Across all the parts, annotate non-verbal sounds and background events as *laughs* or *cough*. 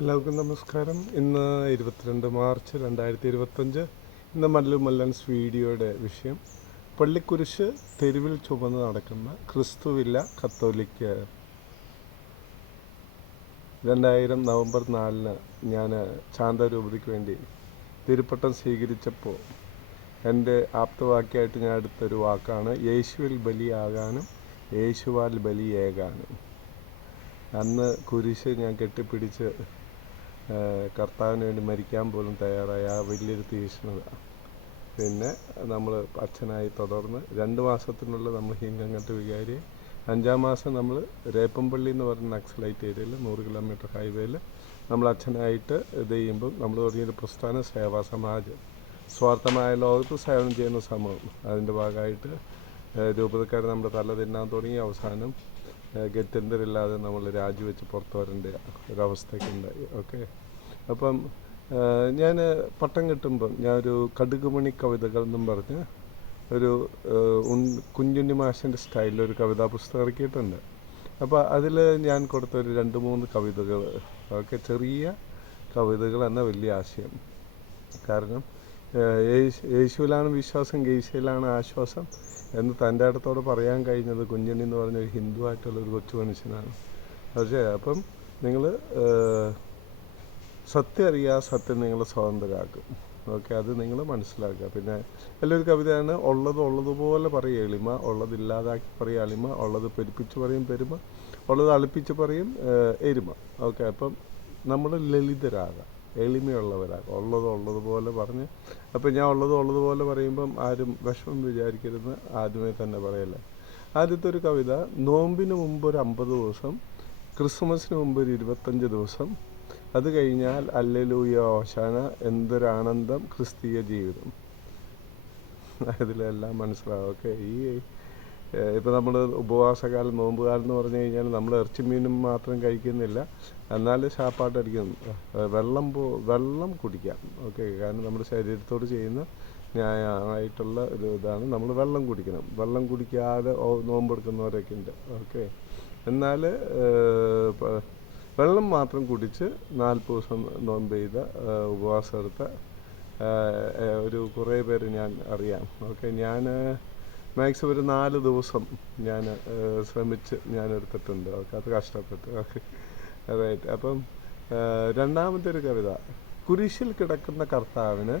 എല്ലാവർക്കും നമസ്കാരം. ഇന്ന് ഇരുപത്തിരണ്ട് മാർച്ച് രണ്ടായിരത്തി ഇരുപത്തഞ്ച് ഇന്ന് മല്ലു മല്ലൻസ് വീഡിയോയുടെ വിഷയം പള്ളിക്കുരിശ് തെരുവിൽ ചുമന്ന് നടക്കുന്ന ക്രിസ്തുവില്ല കത്തോലിക്ക. രണ്ടായിരം നവംബർ നാലിന് ഞാൻ ശാന്തരൂപതയ്ക്ക് വേണ്ടി തിരുപ്പട്ടം സ്വീകരിച്ചപ്പോൾ എന്റെ ആപ്തവാക്യമായിട്ട് ഞാൻ എടുത്തൊരു വാക്കാണ് യേശുവിൽ ബലിയാകാനും യേശുവാൽ ബലിയേകാനും. അന്ന് കുരിശ് ഞാൻ കെട്ടിപ്പിടിച്ച് കർത്താവിന് വേണ്ടി മരിക്കാൻ പോലും തയ്യാറായ. ആ വലിയൊരു തീക്ഷ്ണത പിന്നെ നമ്മൾ അച്ഛനായി തുടർന്ന് രണ്ട് മാസത്തിനുള്ളിൽ നമ്മൾ ഹിങ്കങ്ങട്ട് വികാരി. അഞ്ചാം മാസം നമ്മൾ രേപ്പംപള്ളി എന്ന് പറഞ്ഞ നക്സലൈറ്റ് ഏരിയയിൽ നൂറ് കിലോമീറ്റർ ഹൈവേയിൽ നമ്മൾ അച്ഛനായിട്ട് ഇത് ചെയ്യുമ്പം നമ്മൾ തുടങ്ങിയൊരു പ്രസ്ഥാന സേവാ സമാജം. സ്വാർത്ഥമായ ലോകത്ത് സേവനം ചെയ്യുന്ന സമൂഹം. അതിന്റെ ഭാഗമായിട്ട് രൂപതക്കാർ നമ്മുടെ തല തിന്നാൻ തുടങ്ങി. അവസാനം ഗത്യന്തരില്ലാതെ നമ്മൾ രാജിവെച്ച് പുറത്തു വരേണ്ട ഒരവസ്ഥയൊക്കെ ഉണ്ടായി ഓക്കെ? അപ്പം ഞാൻ പട്ടം കിട്ടുമ്പം ഞാനൊരു കടുകുമണി കവിതകൾ എന്നും പറഞ്ഞ് ഒരു കുഞ്ഞുണ്ണി മാഷിന്റെ സ്റ്റൈലിൽ ഒരു കവിതാ പുസ്തകം ഇറക്കിയിട്ടുണ്ട്. അപ്പോൾ അതിൽ ഞാൻ കൊടുത്ത ഒരു രണ്ട് മൂന്ന് കവിതകൾ ഒക്കെ ചെറിയ കവിതകൾ എന്ന വലിയ ആശയം. കാരണം യേശുവിലാണ് വിശ്വാസം ഗേശയിലാണ് ആശ്വാസം. എന്ന് തന്റെ അടുത്തോട് പറയാൻ കഴിഞ്ഞത് കുഞ്ഞുണ്ണി എന്ന് പറഞ്ഞ ഒരു ഹിന്ദു ആയിട്ടുള്ള ഒരു കൊച്ചു മനുഷ്യനാണ്. പക്ഷേ അപ്പം നിങ്ങൾ സത്യം അറിയാ സത്യം നിങ്ങൾ സ്വതന്ത്രരാക്കും. ഓക്കെ അത് നിങ്ങൾ മനസ്സിലാക്കുക. പിന്നെ നല്ലൊരു കവിതയാണ് ഉള്ളത് ഉള്ളതുപോലെ പറയുക എളിമ ഉള്ളതില്ലാതാക്കി പറയുക പറയും എളിമ ഉള്ളത് പെരുപ്പിച്ച് പറയും പെരുമ ഉള്ളത് അളിപ്പിച്ച് പറയും എരുമ. ഓക്കെ അപ്പം നമ്മൾ ലളിതരാകാം. എളിമയുള്ളവരാകാം ഉള്ളത് ഉള്ളതുപോലെ പറഞ്ഞ്. അപ്പം ഞാൻ ഉള്ളത് ഉള്ളതുപോലെ പറയുമ്പം ആരും വിഷമം വിചാരിക്കരുത്. ആദ്യമേ തന്നെ പറയല്ലേ. ആദ്യത്തെ ഒരു കവിത നോമ്പിന് മുമ്പ് ഒരു അമ്പത് ദിവസം ക്രിസ്മസിന് മുമ്പ് ഒരു ഇരുപത്തഞ്ച് ദിവസം. അത് കഴിഞ്ഞാൽ അല്ലലൂയ ഓശാന എന്തൊരാനന്ദം ക്രിസ്തീയ ജീവിതം. അതിലെല്ലാം മനസ്സിലാവും. ഓക്കെ ഈ ഏഹ്, ഇപ്പം നമ്മൾ ഉപവാസകാലം നോമ്പുകാലം എന്ന് പറഞ്ഞു കഴിഞ്ഞാൽ നമ്മൾ ഇറച്ചി മീനും മാത്രം കഴിക്കുന്നില്ല. എന്നാൽ ഏഹ്, വെള്ളം പോ വെള്ളം കുടിക്കാം. ഓക്കെ കാരണം നമ്മുടെ ശരീരത്തോട് ചെയ്യുന്ന ന്യായമായിട്ടുള്ള ഒരു ഇതാണ്. നമ്മൾ വെള്ളം കുടിക്കണം. വെള്ളം കുടിക്കാതെ നോമ്പെടുക്കുന്നവരൊക്കെ ഉണ്ട്. ഓക്കെ. എന്നാൽ വെള്ളം മാത്രം കുടിച്ച് നാൽപ്പത് ദിവസം നോമ്പ് ചെയ്ത ഉപവാസം എടുത്ത ഒരു കുറേ പേര് ഞാൻ അറിയാം. ഓക്കെ ഞാൻ മാക്സിമം ഒരു നാല് ദിവസം ഞാൻ ശ്രമിച്ച് ഞാൻ എടുത്തിട്ടുണ്ട് അത് കഷ്ടപ്പെട്ടു. അതായിട്ട് അപ്പം രണ്ടാമത്തെ ഒരു കവിത. കുരിശിൽ കിടക്കുന്ന കർത്താവിന്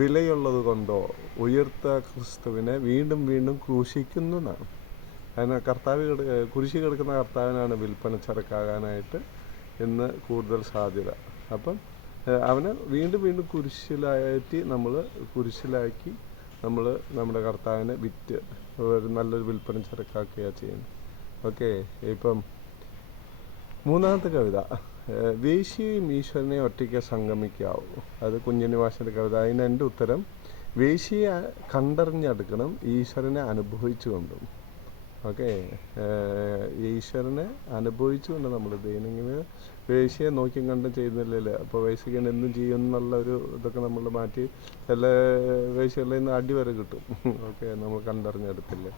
വിലയുള്ളത് കൊണ്ടോ ഉയർത്ത ക്രിസ്തുവിനെ വീണ്ടും വീണ്ടും ക്രൂശിക്കുന്നു എന്നാണ്. കാരണം കർത്താവ് കുരിശി കിടക്കുന്ന കർത്താവിനാണ് വിൽപ്പന ചരക്കാകാനായിട്ട് ഇന്ന് കൂടുതൽ സാധ്യത. അപ്പം അവനെ വീണ്ടും വീണ്ടും കുരിശിലായിട്ട് നമ്മൾ കുരിശിലാക്കി നമ്മൾ നമ്മുടെ കർത്താവിനെ വിറ്റ് ഒരു നല്ലൊരു വിൽപ്പന ചരക്കാക്കുകയാണ് ചെയ്യുന്നത്. ഓക്കെ ഇപ്പം മൂന്നാമത്തെ കവിത. വേശ്യയും ഈശ്വരനെ ഒറ്റയ്ക്ക് സംഗമിക്കാവൂ. അത് കുഞ്ഞുനിവാസിന്റെ കവിത. അതിന് എന്റെ ഉത്തരം വേശ്യയെ കണ്ടറിഞ്ഞെടുക്കണം ഈശ്വരനെ അനുഭവിച്ചുകൊണ്ടും. ഓക്കെ. ഈശ്വരനെ അനുഭവിച്ചുകൊണ്ട് നമ്മൾ ദൈനംദിന വേശ്യയെ നോക്കിയും കണ്ടും ചെയ്യുന്നില്ല അപ്പോൾ വേശ്യക്കാണ് എന്തും ചെയ്യും എന്നുള്ള ഒരു ഇതൊക്കെ നമ്മൾ മാറ്റി ചില വേശ്യകളിൽ നിന്ന് അടി വരെ കിട്ടും. ഓക്കെ നമ്മൾ കണ്ടറിഞ്ഞെടുത്തില്ലേ?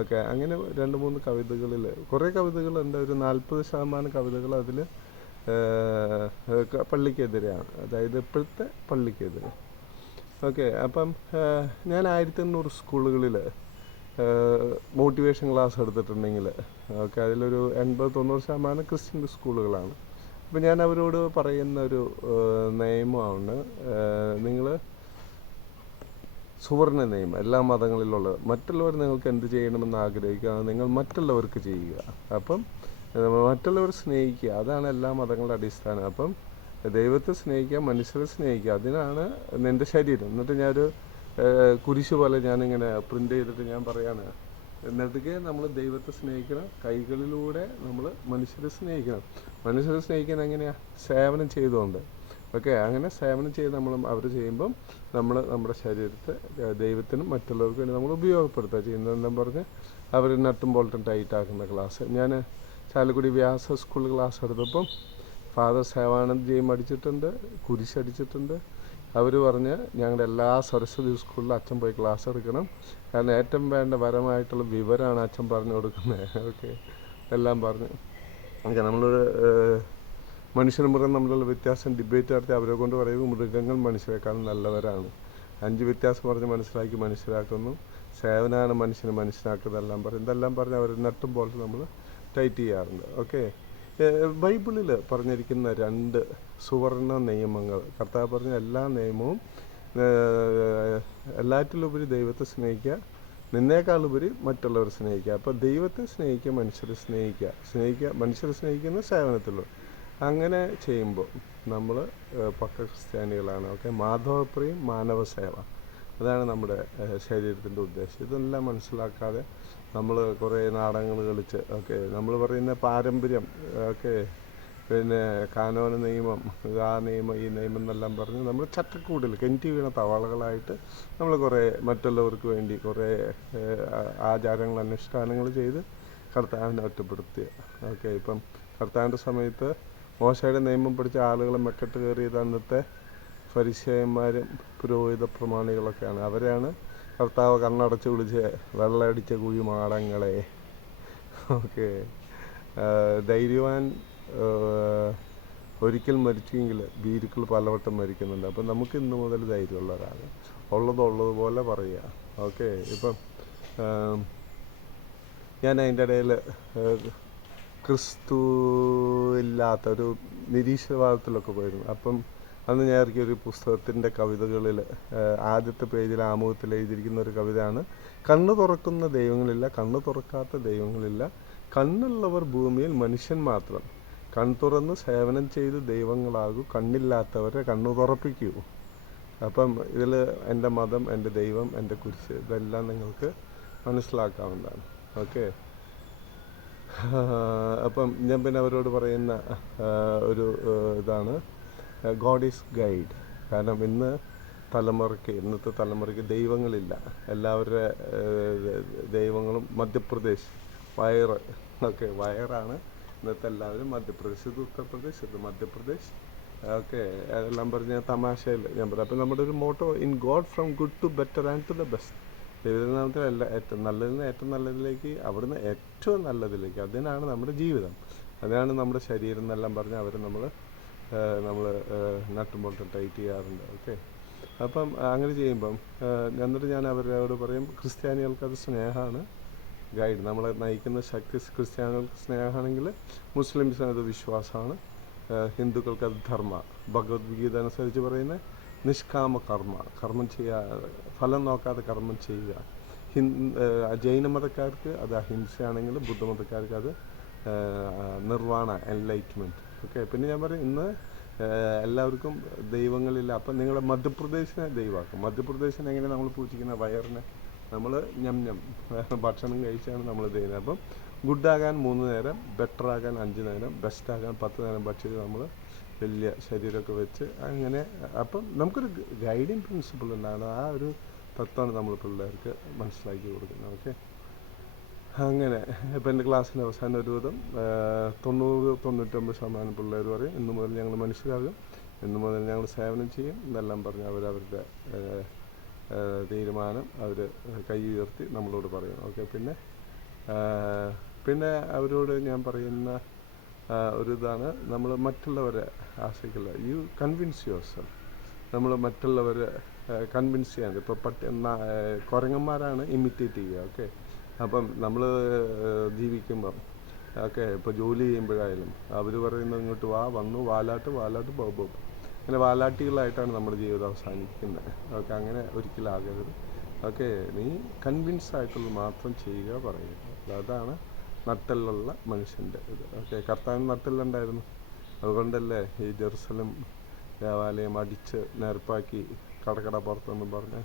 ഓക്കെ അങ്ങനെ രണ്ട് മൂന്ന് കവിതകളിൽ കുറേ കവിതകളുണ്ട്. ഒരു നാൽപ്പത് ശതമാനം കവിതകൾ അതിൽ പള്ളിക്കെതിരെയാണ്. അതായത് ഇപ്പോഴത്തെ പള്ളിക്കെതിരെ. ഓക്കെ അപ്പം ഞാൻ ആയിരത്തി എണ്ണൂറ് സ്കൂളുകളിൽ മോട്ടിവേഷൻ ക്ലാസ് എടുത്തിട്ടുണ്ടെങ്കിൽ. ഓക്കെ അതിലൊരു എൺപത് തൊണ്ണൂറ് ശതമാനം ക്രിസ്ത്യൻ സ്കൂളുകളാണ്. അപ്പം ഞാൻ അവരോട് പറയുന്ന ഒരു നിയമമാണ് നിങ്ങൾ സുവർണ നിയമം. എല്ലാ മതങ്ങളിലുള്ളത് മറ്റുള്ളവർ നിങ്ങൾക്ക് എന്ത് ചെയ്യണമെന്ന് ആഗ്രഹിക്കുക നിങ്ങൾ മറ്റുള്ളവർക്ക് ചെയ്യുക. അപ്പം മറ്റുള്ളവർ സ്നേഹിക്കുക അതാണ് എല്ലാ മതങ്ങളുടെ അടിസ്ഥാനം. അപ്പം ദൈവത്തെ സ്നേഹിക്കുക മനുഷ്യരെ സ്നേഹിക്കുക അതിനാണ് നിന്റെ ശരീരം. എന്നിട്ട് ഞാനൊരു കുരിശ് പോലെ ഞാനിങ്ങനെ പ്രിന്റ് ചെയ്തിട്ട് ഞാൻ പറയാണ് എന്നിട്ടൊക്കെ നമ്മൾ ദൈവത്തെ സ്നേഹിക്കണം കൈകളിലൂടെ നമ്മൾ മനുഷ്യരെ സ്നേഹിക്കണം. മനുഷ്യരെ സ്നേഹിക്കാൻ എങ്ങനെയാണ് സേവനം ചെയ്തുകൊണ്ട്. ഓക്കെ അങ്ങനെ സേവനം ചെയ്ത് നമ്മൾ അവർ ചെയ്യുമ്പം നമ്മൾ നമ്മുടെ ശരീരത്തെ ദൈവത്തിനും മറ്റുള്ളവർക്കും വേണ്ടി നമ്മൾ ഉപയോഗപ്പെടുത്തുക. ചെയ്യുന്നതെന്നും പറഞ്ഞ് അവർ നട്ടും ബോൾട്ടും ടൈറ്റ് ആക്കുന്ന ക്ലാസ് ഞാൻ ചാലക്കുടി വ്യാസ സ്കൂൾ ക്ലാസ് എടുത്തപ്പം ഫാദർ സേവാനന്ദ് സേവാനന്ദ്ജിയും അടിച്ചിട്ടുണ്ട് കുരിശടിച്ചിട്ടുണ്ട് അവർ പറഞ്ഞ് ഞങ്ങളുടെ എല്ലാ സരസ്വതി സ്കൂളിലും അച്ഛൻ പോയി ക്ലാസ് എടുക്കണം. കാരണം ഏറ്റവും വേണ്ട വരമായിട്ടുള്ള വിവരമാണ് അച്ഛൻ പറഞ്ഞു കൊടുക്കുന്നത്. *laughs* ഓക്കെ. എല്ലാം പറഞ്ഞ്. ഓക്കെ നമ്മളൊരു മനുഷ്യനും മൃഗം തമ്മിലുള്ള വ്യത്യാസം ഡിബേറ്റ് നടത്തി അവരെ കൊണ്ട് പറയുമ്പോൾ മൃഗങ്ങൾ മനുഷ്യരെക്കാളും നല്ലവരാണ്. അഞ്ച് വ്യത്യാസം പറഞ്ഞ് മനസ്സിലാക്കി മനസ്സിലാക്കുന്നു. സേവനാണ് മനുഷ്യനെ മനസ്സിലാക്കുന്നതെല്ലാം പറയും ഇതെല്ലാം പറഞ്ഞ് അവർ നട്ടും പോലെ നമ്മൾ ടൈറ്റ് ചെയ്യാറുണ്ട്. ഓക്കെ. ബൈബിളിൽ പറഞ്ഞിരിക്കുന്ന രണ്ട് സുവർണ നിയമങ്ങൾ. കർത്താവ് പറഞ്ഞ എല്ലാ നിയമവും എല്ലാറ്റിലുപരി ദൈവത്തെ സ്നേഹിക്കുക നിന്നേക്കാളുപരി മറ്റുള്ളവരെ സ്നേഹിക്കുക. അപ്പോൾ ദൈവത്തെ സ്നേഹിക്കുക മനുഷ്യരെ സ്നേഹിക്കുക. സ്നേഹിക്കുക മനുഷ്യരെ സ്നേഹിക്കുന്ന സേവനത്തിലൂ അങ്ങനെ ചെയ്യുമ്പോൾ നമ്മൾ പക്ക ക്രിസ്ത്യാനികളാണ്. ഓക്കെ? മാധവപ്രിയം മാനവ സേവ അതാണ് നമ്മുടെ ശരീരത്തിന്റെ ഉദ്ദേശം. ഇതെല്ലാം മനസ്സിലാക്കാതെ നമ്മൾ കുറേ നാടകങ്ങൾ കളിച്ച് ഓക്കെ നമ്മൾ പറയുന്ന പാരമ്പര്യം ഓക്കെ പിന്നെ കാനോന നിയമം ആ നിയമം ഈ നിയമം എന്നെല്ലാം പറഞ്ഞ് നമ്മൾ ചട്ടക്കൂടിൽ കെഞ്ചി വീണ തവളകളായിട്ട് നമ്മൾ കുറേ മറ്റുള്ളവർക്ക് വേണ്ടി കുറേ ആചാരങ്ങൾ അനുഷ്ഠാനങ്ങൾ ചെയ്ത് കർത്താവിനെ ഒറ്റപ്പെടുത്തുക ഓക്കെ ഇപ്പം കർത്താവിന്റെ സമയത്ത് മോശയുടെ നിയമം പിടിച്ച ആളുകളെ മെക്കെട്ട് കയറിയത് അന്നത്തെ ഫരിശയന്മാരും പുരോഹിത പ്രമാണികളൊക്കെയാണ്. അവരെയാണ് കർത്താവ് കണ്ണടച്ച് വിളിച്ച് വെള്ളമടിച്ച കുഴി മാടങ്ങളെ ഓക്കെ ധൈര്യവാൻ ഒരിക്കൽ മരിച്ചെങ്കിൽ ഭീരുക്കൾ പലവട്ടം മരിക്കുന്നുണ്ട്. അപ്പം നമുക്ക് ഇന്ന് മുതൽ ധൈര്യമുള്ളവരാണ്. ഉള്ളത് ഉള്ളതുപോലെ പറയുക. ഓക്കെ. ഇപ്പം ഞാൻ അതിന്റെ ഇടയിൽ ക്രിസ്തു ഇല്ലാത്ത ഒരു നിരീശ്വരവാദത്തിലൊക്കെ പോയിരുന്നു. അപ്പം അന്ന് ഞാൻ ഇറക്കിയ ഒരു പുസ്തകത്തിന്റെ കവിതകളിൽ ആദ്യത്തെ പേജിൽ ആമുഖത്തിൽ എഴുതിയിരിക്കുന്ന ഒരു കവിതയാണ് കണ്ണു തുറക്കുന്ന ദൈവങ്ങളില്ല കണ്ണു തുറക്കാത്ത ദൈവങ്ങളില്ല. കണ്ണുള്ളവർ ഭൂമിയിൽ മനുഷ്യൻ മാത്രം. കൺ തുറന്ന് സേവനം ചെയ്ത് ദൈവങ്ങളാകൂ. കണ്ണില്ലാത്തവരെ കണ്ണു തുറപ്പിക്കൂ. അപ്പം ഇതിൽ എന്റെ മതം എന്റെ ദൈവം എന്റെ കുരിശ് ഇതെല്ലാം നിങ്ങൾക്ക് മനസ്സിലാക്കാവുന്നതാണ്. ഓക്കെ? അപ്പം ഞാൻ പിന്നെ അവരോട് പറയുന്ന ഒരു ഇതാണ്. ഗോഡ് ഈസ് ഗൈഡ് കാരണം ഇന്ന് തലമുറയ്ക്ക് ഇന്നത്തെ തലമുറയ്ക്ക് ദൈവങ്ങളില്ല. എല്ലാവരുടെ ദൈവങ്ങളും മധ്യപ്രദേശ്. വയർ ഓക്കെ വയറാണ് ഇന്നത്തെ എല്ലാവരും മധ്യപ്രദേശ്. ഇത് ഉത്തർപ്രദേശ് ഇത് മധ്യപ്രദേശ്. ഓക്കെ എല്ലാം പറഞ്ഞ തമാശയിൽ ഞാൻ പറയാം അപ്പം നമ്മുടെ ഒരു motto in God from good to better and to the best. ദൈവനാമത്തിൽ എല്ലാ ഏറ്റവും നല്ലതിൽ നിന്ന് ഏറ്റവും നല്ലതിലേക്ക് അവിടുന്ന് ഏറ്റവും നല്ലതിലേക്ക്. അതിനാണ് നമ്മുടെ ജീവിതം. അതിനാണ് നമ്മുടെ ശരീരം എന്നെല്ലാം പറഞ്ഞ് അവർ നമ്മൾ നമ്മൾ നട്ടും ബോൾട്ടും ടൈറ്റ് ചെയ്യാറുണ്ട്. ഓക്കെ അപ്പം അങ്ങനെ ചെയ്യുമ്പം എന്നിട്ട് ഞാൻ അവരോട് പറയും ക്രിസ്ത്യാനികൾക്ക് അത് സ്നേഹമാണ്. ഗൈഡ് നമ്മളെ നയിക്കുന്ന ശക്തി ക്രിസ്ത്യാനികൾക്ക് സ്നേഹമാണെങ്കിൽ മുസ്ലിംസിന് അത് വിശ്വാസമാണ്. ഹിന്ദുക്കൾക്ക് അത് ധർമ്മ. ഭഗവത്ഗീത അനുസരിച്ച് പറയുന്ന നിഷ്കാമ കർമ്മ. കർമ്മം ചെയ്യാ ഫലം നോക്കാതെ കർമ്മം ചെയ്യുക. ഹിൻ ജൈന ജൈനമതക്കാർക്ക് അത് അഹിംസയാണെങ്കിൽ ബുദ്ധമതക്കാർക്ക് അത് നിർവാണ എൻലൈറ്റ്മെന്റ് ഓക്കെ പിന്നെ ഞാൻ പറയും ഇന്ന് എല്ലാവർക്കും ദൈവങ്ങളില്ല. അപ്പം നിങ്ങൾ മധ്യപ്രദേശിനെ ദൈവമാക്കും മധ്യപ്രദേശിനെ എങ്ങനെ നമ്മൾ പൂജിക്കുന്ന വയറിനെ നമ്മൾ ഞം ഞം ഭക്ഷണം കഴിച്ചാണ് നമ്മൾ ദൈവം അപ്പം ഗുഡാകാൻ മൂന്ന് നേരം ബെറ്റർ ആകാൻ അഞ്ച് നേരം ബെസ്റ്റ് ആകാൻ പത്ത് നേരം ഭക്ഷിച്ച് നമ്മൾ വലിയ ശരീരമൊക്കെ വെച്ച് അങ്ങനെ അപ്പം നമുക്കൊരു ഗൈഡിങ് പ്രിൻസിപ്പിൾ ഉണ്ടാകണം ആ ഒരു തത്വമാണ് നമ്മൾ പിള്ളേർക്ക് മനസ്സിലാക്കി കൊടുക്കുന്നത്. ഓക്കെ? അങ്ങനെ. ഇപ്പം എന്റെ ക്ലാസ്സിന്റെ അവസാനം ഒരു വിധം തൊണ്ണൂറ് തൊണ്ണൂറ്റൊമ്പത് ശതമാനം പിള്ളേർ പറയും ഇന്നു മുതൽ ഞങ്ങൾ മനുഷ്യരാകും. ഇന്നു മുതൽ ഞങ്ങൾ സേവനം ചെയ്യും. എന്നെല്ലാം പറഞ്ഞ് അവരവരുടെ തീരുമാനം അവർ കൈ ഉയർത്തി നമ്മളോട് പറയും. ഓക്കെ പിന്നെ പിന്നെ അവരോട് ഞാൻ പറയുന്ന ഒരു ഇതാണ്. നമ്മൾ മറ്റുള്ളവരെ ആശ്രയിക്കില്ല. യു കൺവിൻസ് യുവർ സെൽ നമ്മൾ മറ്റുള്ളവരെ കൺവിൻസ് ചെയ്യാൻ. ഇപ്പോൾ പട്ടി കുരങ്ങന്മാരാണ് ഇമിറ്റേറ്റ് ചെയ്യുക. ഓക്കെ? അപ്പം നമ്മൾ ജീവിക്കുമ്പം ഓക്കെ ഇപ്പോൾ ജോലി ചെയ്യുമ്പോഴായാലും അവർ പറയുന്നത് ഇങ്ങോട്ട് വാ വന്നു വാലാട്ട് വാലാട്ട് ബോബോ അങ്ങനെ വാലാട്ടികളായിട്ടാണ് നമ്മുടെ ജീവിതം അവസാനിക്കുന്നത്. ഓക്കെ അങ്ങനെ ഒരിക്കലാകരുത്. ഓക്കെ നീ കൺവിൻസ് ആയിട്ടുള്ള മാത്രം ചെയ്യുക പറയുക. അതാണ് നട്ടലുള്ള മനുഷ്യന്റെ ഇത്. ഓക്കെ കർത്താവിന് നട്ടലുണ്ടായിരുന്നു അതുകൊണ്ടല്ലേ ഈ ജെറുസലം ദേവാലയം അടിച്ച് നേർപ്പാക്കി കടക്കട പുറത്തെന്നും പറഞ്ഞ്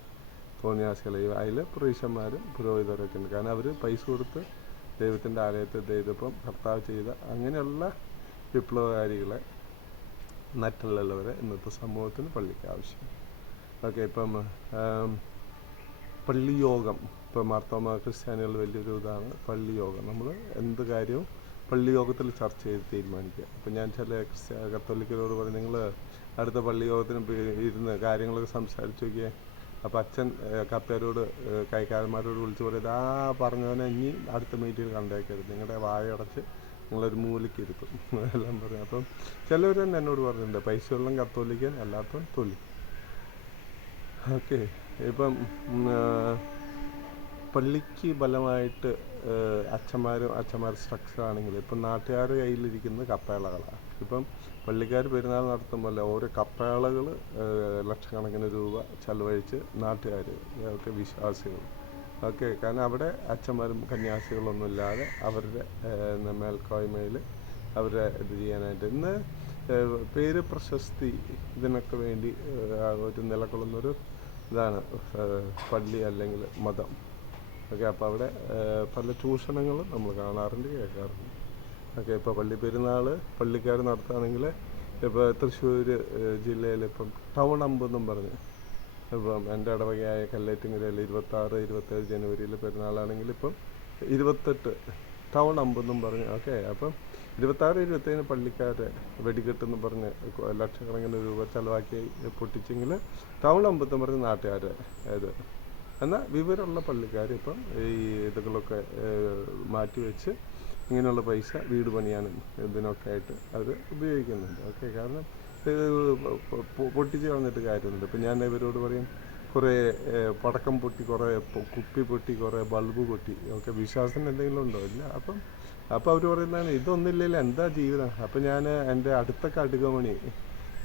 തോന്നിയാസികളെ അതിൽ പുരുഷന്മാരും പുരോഹിതരൊക്കെ ഉണ്ട്. കാരണം അവർ പൈസ കൊടുത്ത് ദൈവത്തിന്റെ ആലയത്തിൽ ചെയ്തപ്പം കർത്താവ് ചെയ്ത അങ്ങനെയുള്ള വിപ്ലവകാരികളെ നട്ടുള്ളവരെ ഇന്നത്തെ സമൂഹത്തിന് പള്ളിക്ക് ആവശ്യം. ഓക്കെ ഇപ്പം പള്ളിയോഗം. ഇപ്പം മാർത്തോമ ക്രിസ്ത്യാനികൾ വലിയൊരു ഇതാണ് പള്ളിയോഗം. നമ്മൾ എന്ത് കാര്യവും പള്ളിയോഗത്തിൽ ചർച്ച ചെയ്ത് തീരുമാനിക്കുക. അപ്പം ഞാൻ ചില ക്രിസ്ത്യ കത്തോലിക്കരോട് പറഞ്ഞു നിങ്ങൾ അടുത്ത പള്ളിയോഗത്തിന് ഇരുന്ന് കാര്യങ്ങളൊക്കെ സംസാരിച്ചു നോക്കിയേ. അപ്പം അച്ഛൻ കപ്പേരോട് കൈക്കാരന്മാരോട് വിളിച്ച് പറയും ആ പറഞ്ഞവനെ ഇനി അടുത്ത മീറ്റിൽ കണ്ടേക്കരുത്. നിങ്ങളുടെ വായടച്ച് നിങ്ങളൊരു മൂലയ്ക്ക് ഇരുത്തും. *laughs* എല്ലാം പറയും അപ്പം ചിലവർ തന്നെ എന്നോട് പറഞ്ഞിട്ടുണ്ട് പൈസ വെള്ളം കത്തോലിക്കൻ അല്ലാത്ത തൊലി. ഓക്കെ. ഇപ്പം പള്ളിക്ക് ബലമായിട്ട് അച്ഛന്മാരും അച്ഛന്മാർ സ്ട്രക്ചർ ആണെങ്കിൽ ഇപ്പം നാട്ടുകാരുടെ കയ്യിലിരിക്കുന്നത് കപ്പേളകളാണ് ഇപ്പം പള്ളിക്കാർ പെരുന്നാൾ നടത്തുമ്പോൾ ഓരോ കപ്പേളകൾ ലക്ഷക്കണക്കിന് രൂപ ചെലവഴിച്ച് നാട്ടുകാർ ഒക്കെ വിശ്വാസികൾ ഓക്കെ കാരണം അവിടെ അച്ഛന്മാരും കന്യാസികളൊന്നുമില്ലാതെ അവരുടെ മേൽക്കോയ്മയിൽ അവരെ ഇത് ചെയ്യാനായിട്ട്. ഇന്ന് പേര് പ്രശസ്തി ഇതിനൊക്കെ വേണ്ടി ഒരു നിലകൊള്ളുന്നൊരു ഇതാണ് പള്ളി അല്ലെങ്കിൽ മതം. ഓക്കെ അപ്പോൾ അവിടെ പല ചൂഷണങ്ങളും നമ്മൾ കാണാറുണ്ട് കേൾക്കാറുണ്ട്. ഓക്കെ ഇപ്പോൾ പള്ളി പെരുന്നാൾ പള്ളിക്കാർ നടത്തുകയാണെങ്കിൽ ഇപ്പോൾ തൃശ്ശൂർ ജില്ലയിൽ ഇപ്പം ടൗൺ അമ്പെന്നും പറഞ്ഞ്. ഇപ്പം എന്റെ ഇടവകയായ കല്ലേറ്റുങ്കരയിൽ ഇരുപത്താറ് ഇരുപത്തേഴ് ജനുവരിയിൽ പെരുന്നാളാണെങ്കിൽ ഇപ്പം ഇരുപത്തെട്ട് ടൗൺ അമ്പെന്നും പറഞ്ഞ്. ഓക്കെ അപ്പം ഇരുപത്താറ് ഇരുപത്തേഴിന് പള്ളിക്കാരെ വെടികെട്ടെന്ന് പറഞ്ഞ് ലക്ഷക്കണക്കിന് രൂപ ചിലവാക്കി പൊട്ടിച്ചെങ്കിൽ ടൗൺ അമ്പത്തും പറഞ്ഞ് നാട്ടുകാരെ ഇത് എന്നാൽ വിവരമുള്ള പള്ളിക്കാർ ഇപ്പം ഈ ഇതുകളൊക്കെ മാറ്റിവെച്ച് മാറ്റി വെച്ച് ഇങ്ങനെയുള്ള പൈസ വീട് പണിയാനും ഇതിനൊക്കെ ആയിട്ട് അവർ ഉപയോഗിക്കുന്നുണ്ട്. ഓക്കെ കാരണം പൊട്ടിച്ച് കളഞ്ഞിട്ട് കാര്യമൊന്നുമില്ല. ഇപ്പം ഞാൻ ഇവരോട് പറയും കുറേ പടക്കം പൊട്ടി കുറേ കുപ്പി പൊട്ടി കുറേ ബൾബ് പൊട്ടി ഒക്കെ വിശ്വാസം എന്തെങ്കിലും ഉണ്ടോ? ഇല്ല. അപ്പം അപ്പോൾ അവർ പറയുന്നതാണ് ഇതൊന്നുമില്ലല്ലോ എന്താ ജീവിതം? അപ്പം ഞാൻ എന്റെ അടുത്ത കടുകമണി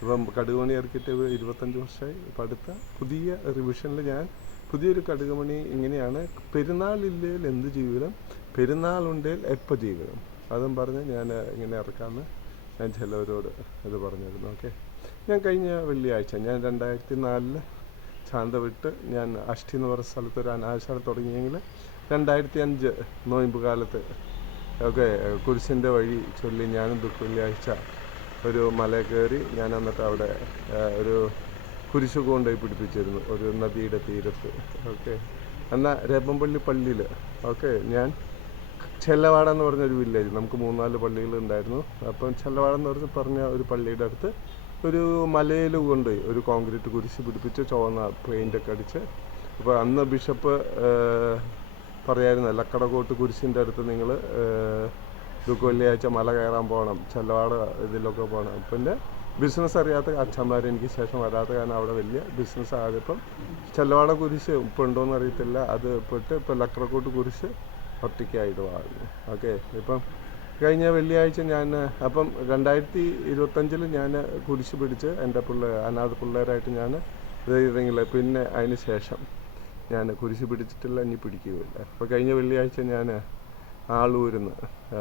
ഇപ്പം കടുകമണി ഇറക്കിയിട്ട് ഇരുപത്തഞ്ച് വർഷമായി. ഇപ്പം അടുത്ത പുതിയ റിവിഷനിൽ ഞാൻ പുതിയൊരു കടുകമണി ഇങ്ങനെയാണ്. പെരുന്നാളില്ലേൽ എന്ത് ജീവിതം? പെരുന്നാളുണ്ടേൽ എപ്പോൾ ജീവിതം? അതും പറഞ്ഞ് ഞാൻ ഇങ്ങനെ ഇറക്കാമെന്ന് ഞാൻ ചിലവരോട് ഇത് പറഞ്ഞിരുന്നു ഓക്കെ? ഞാൻ കഴിഞ്ഞ വെള്ളിയാഴ്ച ഞാൻ രണ്ടായിരത്തി നാലിൽ ശാന്ത വിട്ട് ഞാൻ അഷ്ടി എന്ന് പറഞ്ഞ സ്ഥലത്ത് ഒരു അനാശാല തുടങ്ങിയെങ്കിൽ രണ്ടായിരത്തി അഞ്ച് നോയമ്പ് കാലത്ത് ഒക്കെ കുരിശിന്റെ വഴി ചൊല്ലി ഞാനും ദുഃഖ വെള്ളിയാഴ്ച ഒരു മല കയറി ഞാൻ എന്നിട്ട് അവിടെ ഒരു കുരിശ് കൊണ്ടുപോയി പിടിപ്പിച്ചിരുന്നു ഒരു നദിയുടെ തീരത്ത് ഓക്കെ? എന്നാൽ രേപ്പമ്പള്ളി പള്ളിയിൽ ഓക്കെ? ഞാൻ ചെല്ലവാട എന്ന് പറഞ്ഞൊരു വില്ലേജ് നമുക്ക് മൂന്നാൽ പള്ളികൾ ഉണ്ടായിരുന്നു അപ്പം ചെല്ലവാട എന്ന് പറഞ്ഞ് പറഞ്ഞ ഒരു പള്ളിയുടെ അടുത്ത് ഒരു മലയിൽ കൊണ്ടുപോയി ഒരു കോൺക്രീറ്റ് കുരിശ് പിടിപ്പിച്ച് ചുവന്ന പെയിന്റൊക്കെ അടിച്ച്. അപ്പോൾ അന്ന് ബിഷപ്പ് പറയായിരുന്നു ലക്കടകോട്ട് കുരിശിന്റെ അടുത്ത് നിങ്ങൾ ദുഃഖ വെള്ളിയാഴ്ച മല കയറാൻ പോകണം ചെല്ലവാട് ഇതിലൊക്കെ പോകണം. പിന്നെ ബിസിനസ് അറിയാത്ത അച്ഛന്മാർ എനിക്ക് ശേഷം വരാത്ത കാരണം അവിടെ വലിയ ബിസിനസ് ആയപ്പം ചെല്ലവാട കുരിശ് ഇപ്പോൾ ഉണ്ടോയെന്ന് അറിയത്തില്ല അത് പെട്ട് ഇപ്പോൾ ലക്കടക്കോട്ട് കുരിശ് ഒറ്റയ്ക്കായിട്ട് വാങ്ങി ഓക്കെ ഇപ്പം കഴിഞ്ഞ വെള്ളിയാഴ്ച ഞാൻ അപ്പം രണ്ടായിരത്തി ഇരുപത്തഞ്ചിൽ ഞാൻ കുരിശ് പിടിച്ച് എന്റെ പിള്ളേർ അനാഥ പിള്ളേരായിട്ട് ഞാൻ ഇത് പിന്നെ അതിന് ശേഷം ഞാൻ കുരിശ് പിടിച്ചിട്ടില്ല ഇനി പിടിക്കുകയില്ല. അപ്പോൾ കഴിഞ്ഞ വെള്ളിയാഴ്ച ഞാൻ ആളൂരിൽ നിന്ന്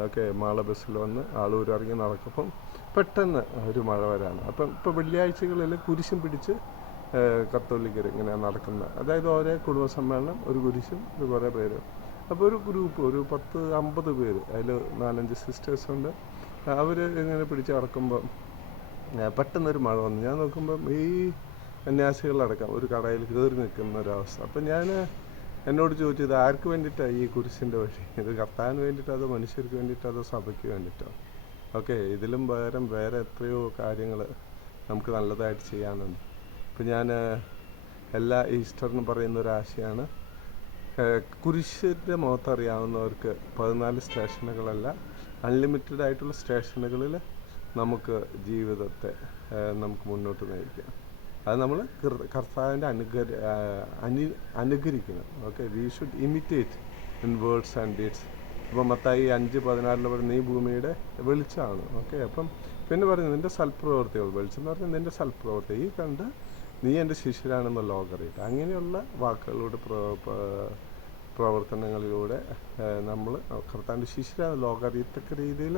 ഓക്കെ മാള ബസ്സിൽ വന്ന് ആളൂർ ഇറങ്ങി നടക്കുമ്പം പെട്ടെന്ന് ഒരു മഴ വരാണ്. അപ്പം ഇപ്പോൾ വെള്ളിയാഴ്ചകളിൽ കുരിശും പിടിച്ച് കത്തോലിക്കർ ഇങ്ങനെ നടക്കുന്നത് അതായത് ഓരോ കുടുംബ സമ്മേളനം ഒരു കുരിശും കുറേ പേര് അപ്പോൾ ഒരു ഗ്രൂപ്പ് ഒരു പത്ത് അമ്പത് പേര്. അതിൽ നാലഞ്ച് സിസ്റ്റേഴ്സ് ഉണ്ട്. അവർ ഇങ്ങനെ പിടിച്ച് അടക്കുമ്പം പെട്ടെന്നൊരു മഴ വന്നു. ഞാൻ നോക്കുമ്പം ഈ കന്യാസികളടക്കം ഒരു കടയിൽ കയറി നിൽക്കുന്ന ഒരവസ്ഥ അപ്പം ഞാൻ എന്നോട് ചോദിച്ചു ഇത് ആർക്ക് വേണ്ടിയിട്ടാണ് ഈ കുരിശിന്റെ വഴി? ഇത് കർത്താവിന് വേണ്ടിയിട്ടോ അതോ മനുഷ്യർക്ക് വേണ്ടിയിട്ടോ അതോ സഭയ്ക്ക് വേണ്ടിയിട്ടോ? ഓക്കെ ഇതിലും പകരം വേറെ എത്രയോ കാര്യങ്ങൾ നമുക്ക് നല്ലതായിട്ട് ചെയ്യാനുണ്ട്. ഇപ്പം ഞാൻ എല്ലാ ഈസ്റ്ററിനും പറയുന്ന ഒരു ആശയമാണ് ഏഹ് കുരിശിന്റെ മുഖത്ത് അറിയാവുന്നവർക്ക് പതിനാല് സ്റ്റേഷനുകളല്ല അൺലിമിറ്റഡ് ആയിട്ടുള്ള സ്റ്റേഷനുകളിൽ നമുക്ക് ജീവിതത്തെ നമുക്ക് മുന്നോട്ട് നയിക്കാം. അത് നമ്മൾ കർത്താവിന്റെ അനുകരി ആഹ് അനു അനുകരിക്കണം. Okay we should imitate in words and deeds അപ്പോൾ മത്തായി അഞ്ച് പതിനാറിൽ പറഞ്ഞ നീ ഭൂമിയുടെ വെളിച്ചമാണ്. ഓക്കെ അപ്പം പിന്നെ പറഞ്ഞു നിന്റെ സൽപ്രവർത്തികൾ വെളിച്ചം എന്ന് പറഞ്ഞാൽ നിന്റെ സൽപ്രവർത്തി. ഈ കണ്ട് നീ എന്റെ ശിഷ്യരാണെന്ന് ലോകറിയിട്ട്. അങ്ങനെയുള്ള വാക്കുകളിലൂടെ പ്രവർത്തനങ്ങളിലൂടെ നമ്മൾ കർത്താവിന്റെ ശിഷ്യരാണ് ലോകം അറിയത്തക്ക രീതിയിൽ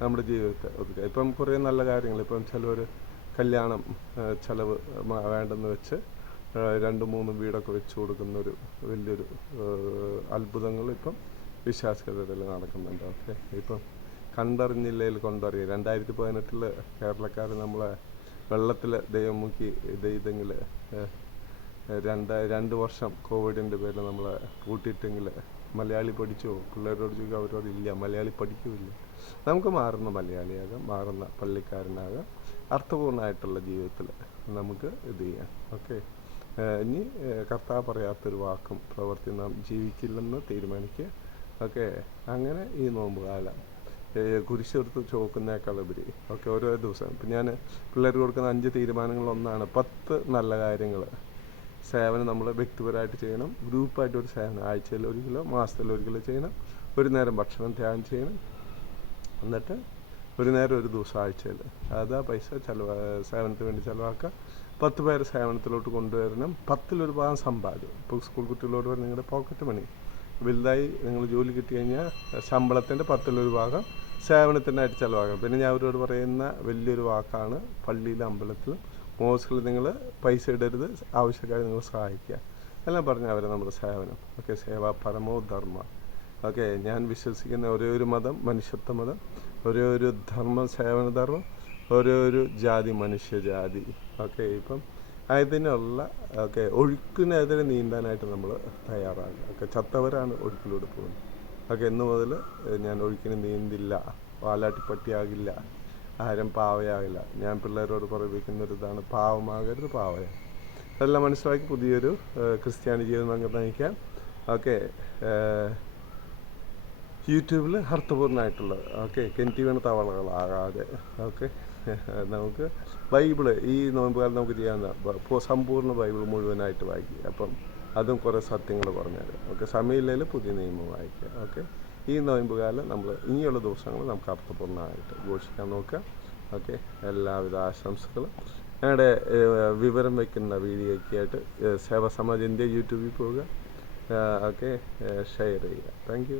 നമ്മുടെ ജീവിതത്തെ ഒതുക്കുക. ഇപ്പം കുറേ നല്ല കാര്യങ്ങൾ. ഇപ്പം ചിലവർ കല്യാണം ചിലവ് വേണ്ടെന്ന് വെച്ച് രണ്ട് മൂന്ന് വീടൊക്കെ വെച്ച് കൊടുക്കുന്നൊരു വലിയൊരു അത്ഭുതങ്ങൾ ഇപ്പം വിശ്വാസ്യതയിൽ നടക്കുന്നുണ്ട്. ഓക്കെ? ഇപ്പം കണ്ടറിഞ്ഞില്ലയിൽ കൊണ്ടറിയുക രണ്ടായിരത്തി പതിനെട്ടിൽ കേരളക്കാർ നമ്മളെ വെള്ളത്തിൽ ദൈവം മുക്കി ചെയ്തെങ്കിൽ രണ്ട് രണ്ട് വർഷം കോവിഡിന്റെ പേരിൽ നമ്മൾ പൂട്ടിയിട്ടെങ്കിൽ മലയാളി പഠിച്ചോ? പിള്ളേരോട് ചോദിക്കുക അവരോട് ഇല്ല മലയാളി പഠിക്കൂല നമുക്ക് മാറുന്ന മലയാളിയാകാം മാറുന്ന പള്ളിക്കാരനാകാം അർത്ഥപൂർണമായിട്ടുള്ള ജീവിതത്തിൽ നമുക്ക് ഇത് ചെയ്യാം. ഓക്കെ? ഇനി കർത്താവ് പറയാത്തൊരു വാക്കും പ്രവർത്തി നാം ജീവിക്കില്ലെന്ന് തീരുമാനിക്കുക. ഓക്കെ? അങ്ങനെ ഈ നോമ്പ് കാലം കുരിശെടുത്ത് ചോക്കുന്നേക്കാളുപരി ഓക്കെ ഓരോ ദിവസം. ഇപ്പം ഞാൻ പിള്ളേർക്ക് കൊടുക്കുന്ന അഞ്ച് തീരുമാനങ്ങളൊന്നാണ് പത്ത് നല്ല കാര്യങ്ങൾ സേവനം നമ്മൾ വ്യക്തിപരമായിട്ട് ചെയ്യണം. ഗ്രൂപ്പായിട്ട് ഒരു സേവനം. ആഴ്ചയിൽ ഒരു കിലോ മാസത്തിൽ ഒരു കിലോ ചെയ്യണം. ഒരു നേരം ഭക്ഷണം ധ്യാനം ചെയ്യണം. എന്നിട്ട് ഒരു നേരം ഒരു ദിവസം ആഴ്ചയിൽ. അതാ പൈസ ചിലവ് സേവനത്തിന് വേണ്ടി ചിലവാക്കുക. പത്ത് പേര് സേവനത്തിലോട്ട് കൊണ്ടുവരണം. പത്തിലൊരു ഭാഗം സമ്പാദ്യം. ഇപ്പോൾ സ്കൂൾ കുട്ടികളോട് പറഞ്ഞ് നിങ്ങളുടെ പോക്കറ്റ് മണി. വലുതായി നിങ്ങൾ ജോലി കിട്ടി കഴിഞ്ഞാൽ ശമ്പളത്തിന്റെ പത്തിലൊരു ഭാഗം സേവനത്തിനായിട്ട് ചിലവാക്കണം. പിന്നെ ഞാൻ അവരോട് പറയുന്ന വലിയൊരു വാക്കാണ് പള്ളിയിലെ അമ്പലത്തിലും മോസ്കിൽ നിങ്ങൾ പൈസ ഇടരുത് ആവശ്യക്കാരെ നിങ്ങൾ സഹായിക്കുക. എല്ലാം പറഞ്ഞ അവരെ നമ്മുടെ സേവനം. ഓക്കെ സേവാ പരമോ ധർമ്മ. ഓക്കെ ഞാൻ വിശ്വസിക്കുന്ന ഒരേ ഒരു മതം മനുഷ്യത്വ മതം ഒരേ ഒരു ധർമ്മം സേവന ധർമ്മം ഒരേ ഒരു ജാതി മനുഷ്യജാതി ഓക്കെ ഇപ്പം അതിനുള്ള ഓക്കെ ഒഴുക്കിനെതിരെ നീന്താനായിട്ട് നമ്മൾ തയ്യാറാകുക ഓക്കെ ചത്തവരാണ് ഒഴുക്കിലൂടെ പോകുന്നത്. ഓക്കെ ഇന്ന് മുതൽ ഞാൻ ഒഴുക്കിന് നീന്തില്ല വാലാട്ടിപ്പട്ടിയാകില്ല. ആരും പാവയാകില്ല ഞാൻ പിള്ളേരോട് പറയിപ്പിക്കുന്ന ഒരു ഇതാണ് പാവമാകരുത് പാവയ. അതെല്ലാം മനസ്സിലാക്കി പുതിയൊരു ക്രിസ്ത്യാനി ജീവിതം നമുക്ക് നയിക്കാം. ഓക്കെ യൂട്യൂബിൽ അർത്ഥപൂർണമായിട്ടുള്ള ഓക്കെ കെന്റി തവളകളാകാതെ ഓക്കെ നമുക്ക് ബൈബിൾ ഈ നോമ്പുകാലം നമുക്ക് ചെയ്യാവുന്ന സമ്പൂർണ ബൈബിൾ മുഴുവനായിട്ട് വായിക്കുക. അപ്പം അതും കുറേ സത്യങ്ങൾ പറഞ്ഞുതരും. ഓക്കെ സമയമില്ലെങ്കിൽ പുതിയ നിയമം വായിക്കുക. ഓക്കെ ഈ നോയമ്പുകാലം നമ്മൾ ഇനിയുള്ള ദിവസങ്ങൾ നമുക്ക് അർത്ഥപൂർണമായിട്ട് ഘോഷിക്കാൻ നോക്കുക ഓക്കെ? എല്ലാവിധ ആശംസകളും. ഞങ്ങളുടെ വിവരം വയ്ക്കുന്ന വീഡിയോയ്ക്ക് ആയിട്ട് ഏഹ്, സേവാ സമാജ് ഇന്ത്യ യൂട്യൂബിൽ പോവുക. ഓക്കെ? ഷെയർ ചെയ്യുക. താങ്ക്